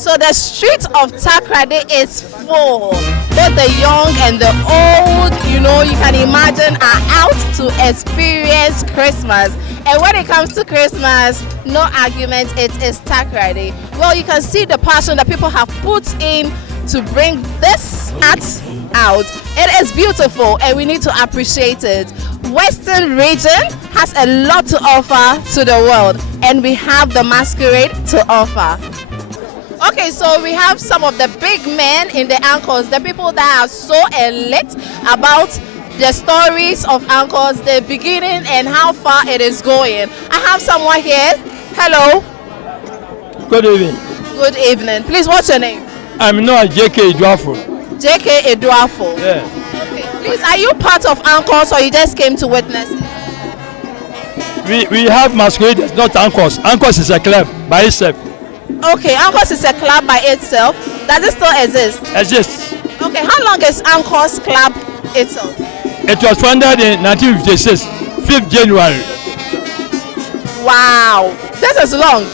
So the street of Takoradi is full. Both the young and the old, you can imagine, are out to experience Christmas. And when it comes to Christmas, no argument, it is Takoradi. Well, you can see the passion that people have put in to bring this art out. It is beautiful and we need to appreciate it. Western region has a lot to offer to the world, and we have the Masquerade to offer. Okay, so we have some of the big men in the Ankos, the people that are so elite about the stories of Ankos, the beginning and how far it is going. I have someone here. Hello. Good evening. Good evening. Please, what's your name? I'm not JK Eduafo. JK Eduafo. Yeah. Okay. Please, are you part of Ankos or you just came to witness it? We have Masqueraders, not Ankos. Ankos is a club by itself. Okay, Ankos is a club by itself. Does it still exist? Exists. Okay, how long is Ankos club itself? It was founded in 1956, 5th January. Wow, this is long.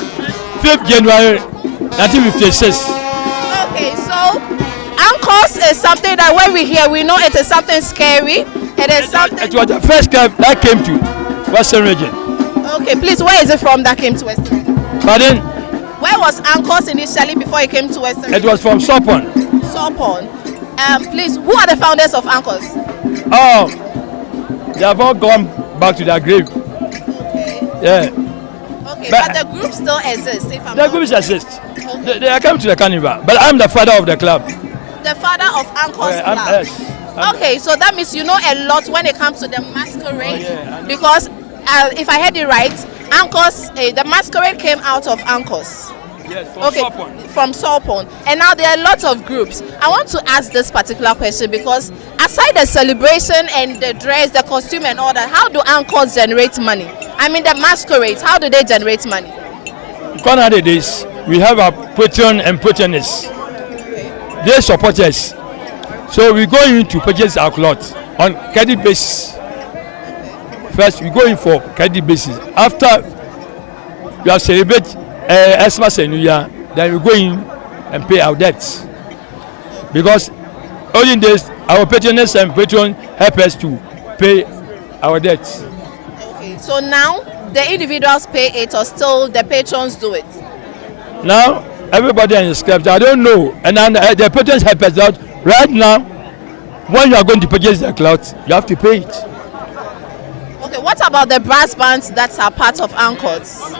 5th January 1956. Okay, so Ankos is something that when we hear, we know it is something scary. It is something. It was the first club that came to Western region. Okay, please, where is it from that came to Western region? Pardon? Where was Ankos initially before it came to Western region? It was from Sopon. Sopon. Please, who are the founders of Ankos? Oh, they have all gone back to their grave. Okay. Yeah. Okay, but the group still exists. If I'm the not group exists. Okay. They are coming to the carnival, but I'm the father of the club. The father of Ankos club. Yes. Okay, so that means you know a lot when it comes to the Masquerade, yeah, because if I heard it right, Ankos, the Masquerade came out of Ankos. Yes, from Sopon. From Sopon. And now there are lots of groups. I want to ask this particular question because aside the celebration and the dress, the costume and all that, how do Ankos generate money? I mean the Masquerades, how do they generate money? Nowadays, we have a patron and patroness. They support us. So we go in to purchase our clothes on credit basis. First, we go in for credit basis. After we have celebrated Christmas and New Year, then we go in and pay our debts. Because olden days, our patroness and patron help us to pay our debts. Okay, so now the individuals pay it or still the patrons do it? Now, everybody in the script, I don't know. And then the patrons help us out. Right now, when you are going to purchase the clothes, you have to pay it. Okay, what about the brass bands that are part of Ankos?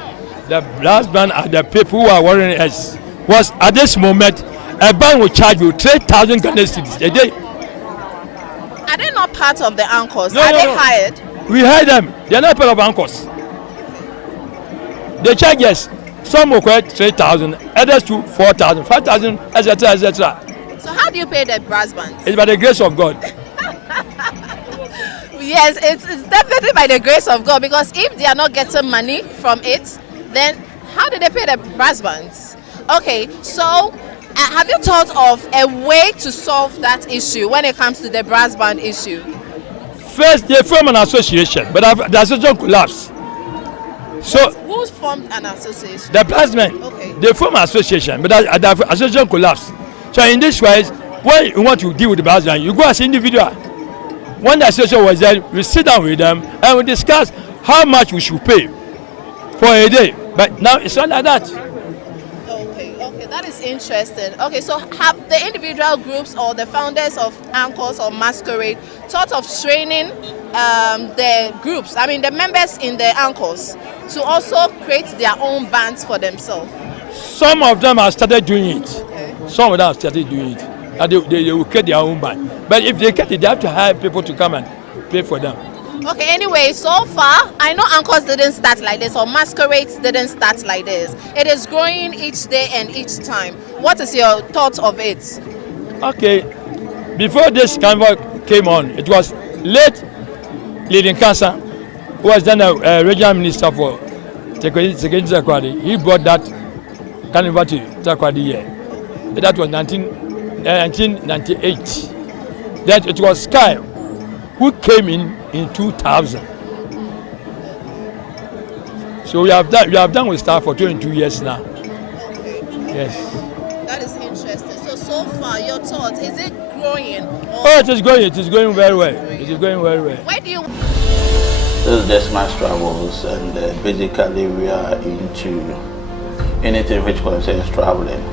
The brass band are the people who are worrying us. Was at this moment, a band will charge you 3,000 Ghana cedis a day. Are they not part of the Ankos? No, are no, they no. hired? We hire them. They are not part of Ankos. They charge us. Some will collect 3,000, others to 4,000, 5,000, etc., etc. So how do you pay the brass bands? It's by the grace of God. Yes, it's definitely by the grace of God, because if they are not getting money from it, then how do they pay the brass bands? Okay, so have you thought of a way to solve that issue when it comes to the brass band issue? First, they form an association, but the association collapsed. So who's formed an association? the brass men, Okay. they form an association, but the association collapsed. So in this way, when you want to deal with the brass band, you go as individual. When the association was there, we sit down with them and we discuss how much we should pay for a day. But now it's not like that. Okay, that is interesting. Okay, so have the individual groups or the founders of Ankos or Masquerade thought of training the groups, I mean the members in the Ankos, to also create their own bands for themselves? Some of them have started doing it. Okay. Some of them have started doing it. And they will create their own band. But if they get it, they have to hire people to come and pay for them. Okay, anyway, so far, I know Ankos didn't start like this, or Masquerades didn't start like this. It is growing each day and each time. What is your thought of it? Okay, before this carnival came on, it was late Leading Cancer, who was then a regional minister for Takoradi. He brought that carnival to Takoradi here. That was 1998. Then it was Sky who came in 2000. So we have done with Star for 22 years now. Okay. Yes. That is interesting. So far, your thoughts, is it growing? Oh, it is going. It is going very well. It is going very well. Where do you... This is just Mass Travels, and basically we are into anything which concerns traveling.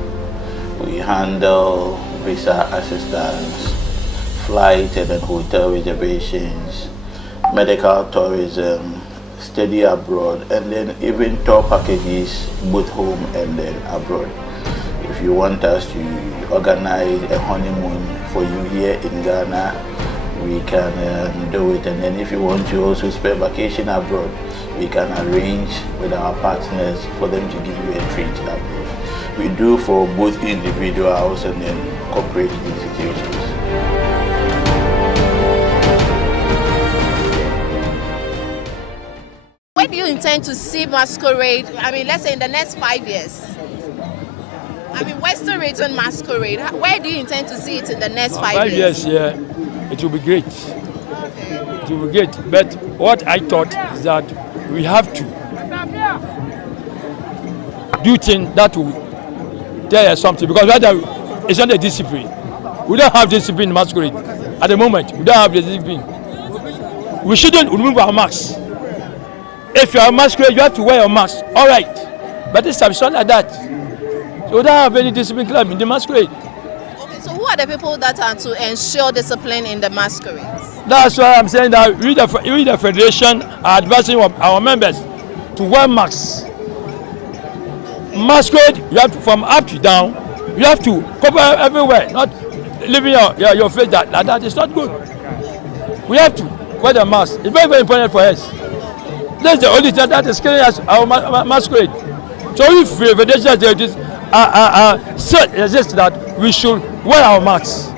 We handle visa assistance, flight and then hotel reservations, medical tourism, study abroad, and then even tour packages both home and then abroad. If you want us to organize a honeymoon for you here in Ghana, we can do it. And then if you want to also spend vacation abroad, we can arrange with our partners for them to give you a treat abroad. We do for both individuals and then corporate institutions. Where do you intend to see Masquerade, I mean, let's say in the next 5 years? I mean, Western Region Masquerade, where do you intend to see it in the next 5 years? 5 years, yeah, it will be great. It will be great. But what I thought is that we have to do things that will tell us something, because right now it's not a discipline. We don't have discipline in Masquerade at the moment. We don't have the discipline. We shouldn't remove our masks. If you are a Masquerade, you have to wear your mask. All right, but this time it's not like that. So we don't have any discipline club in the Masquerade. Okay, so who are the people that are to ensure discipline in the Masquerades? That's why I'm saying that we the Federation are advising our members to wear masks. Masquerade, you have to, from up to down, you have to cover everywhere, not leaving your face like that. It's not good. We have to wear the mask. It's very, very important for us. That's the only thing that is killing us, our Masquerade. So if the Federation says that we should wear our masks.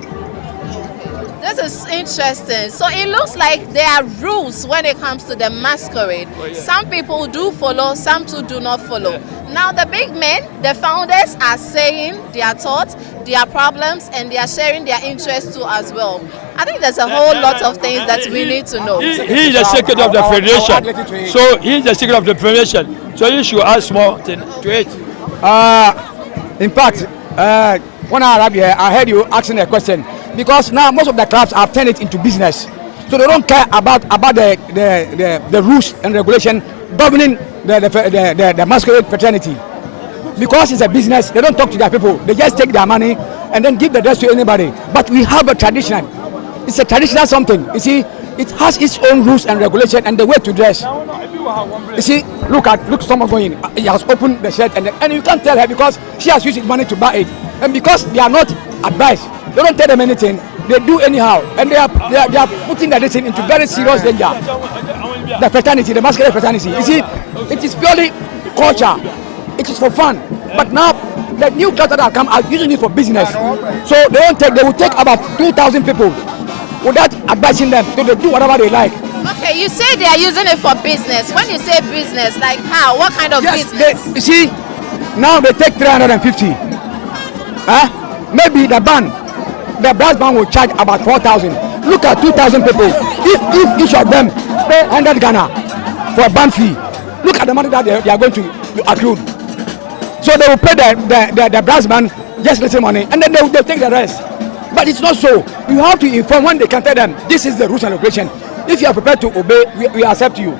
This is interesting. So it looks like there are rules when it comes to the Masquerade. Oh, yeah. Some people do follow, some too do not follow. Yeah. Now the big men, the founders, are saying their thoughts, their problems, and they are sharing their interests too as well. I think there's a whole lot of things that we need to know. He is the secretary of the Federation. So he is the secretary of the Federation. So you should ask more to it. In fact, when I arrived here, I heard you asking a question. Because now most of the clubs have turned it into business, so they don't care about the rules and regulation governing the Masquerade fraternity. Because it's a business, they don't talk to their people. They just take their money and then give the rest to anybody. But we have a tradition. It's a traditional something. You see, it has its own rules and regulation and the way to dress. You see, look someone going. He has opened the shirt and you can't tell her because she has used money to buy it. And because they are not advised, they don't tell them anything. They do anyhow, and they are putting the nation into very serious danger. The fraternity, the Masquerade fraternity. You see, it is purely culture. It is for fun. But now the new clubs that have come are using it for business. So they will take about 2,000 people without advising them. So they do whatever they like. Okay, you say they are using it for business. When you say business, like how? What kind of business? You see, now they take 350. Maybe the brass band will charge about 4,000. Look at 2,000 people. If each of them pay 100 Ghana for a band fee, look at the money that they are going to accrue. So they will pay the brass band just little money, and then they will take the rest. But it's not so. You have to inform when they can tell them this is the rules and regulation. If you are prepared to obey, we accept you.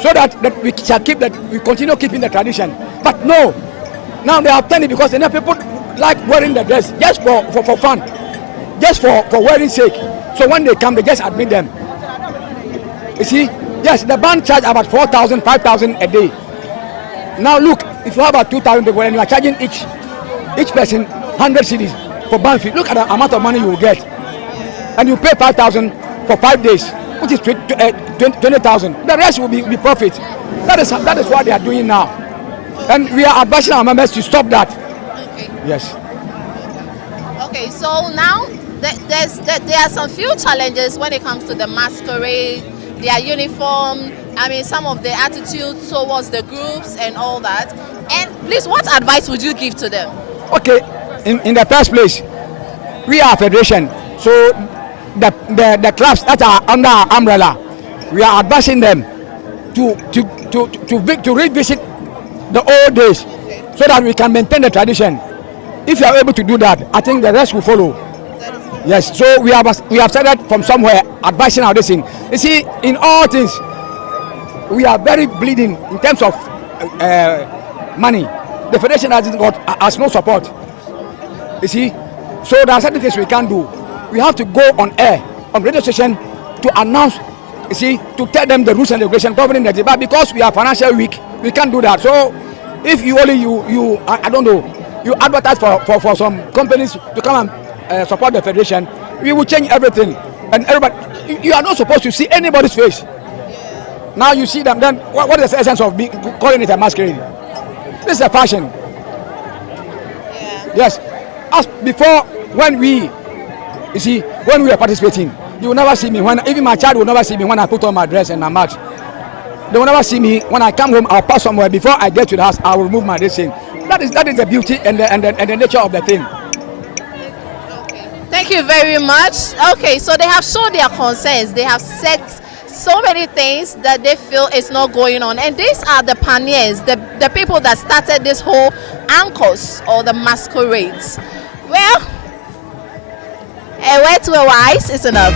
So that we shall we continue keeping the tradition. But no, now they have turned it because enough people like wearing the dress just for fun, just for wearing sake. So when they come, they just admit them. You see, yes, the band charge about 4,000, 5,000 a day. Now look, if you have about 2,000 people and you are charging each person 100 cedis for band fee, look at the amount of money you will get. And you pay 5,000 for 5 days, which is 20,000. The rest will be profit. That is what they are doing now. And we are advising our members to stop that. Okay. Yes. Okay, so now there are some few challenges when it comes to the Masquerade, their uniform, I mean some of the attitudes towards the groups and all that. And please, what advice would you give to them? Okay, in the first place, we are a federation, so the clubs that are under our umbrella, we are advising them to revisit the old days, so that we can maintain the tradition. if you are able to do that, I think the rest will follow. Yes, so we have started from somewhere advising our thing. You see, in all things, we are very bleeding in terms of money. The federation has no support. You see, so there are certain things we can't do. We have to go on air, on radio station, to announce, you see, to tell them the rules and regulations governing the debate. Because we are financially weak, we can't do that. So if you I don't know, you advertise for some companies to come and support the federation, we will change everything. And everybody, you are not supposed to see anybody's face. Now you see them, then what is the essence of calling it a masquerade? This is a fashion. Yeah. Yes. As before, when we are participating, you will never see me. Even my child will never see me when I put on my dress and my match. They will never see me. When I come home, I'll pass somewhere. Before I get to the house, I will remove my dressing. That is the beauty and the nature of the thing. Thank you very much. Okay, so they have shown their concerns. They have said so many things that they feel is not going on. And these are the pioneers, the people that started this whole Ankos or the masquerades. Well, a word to a wise is enough.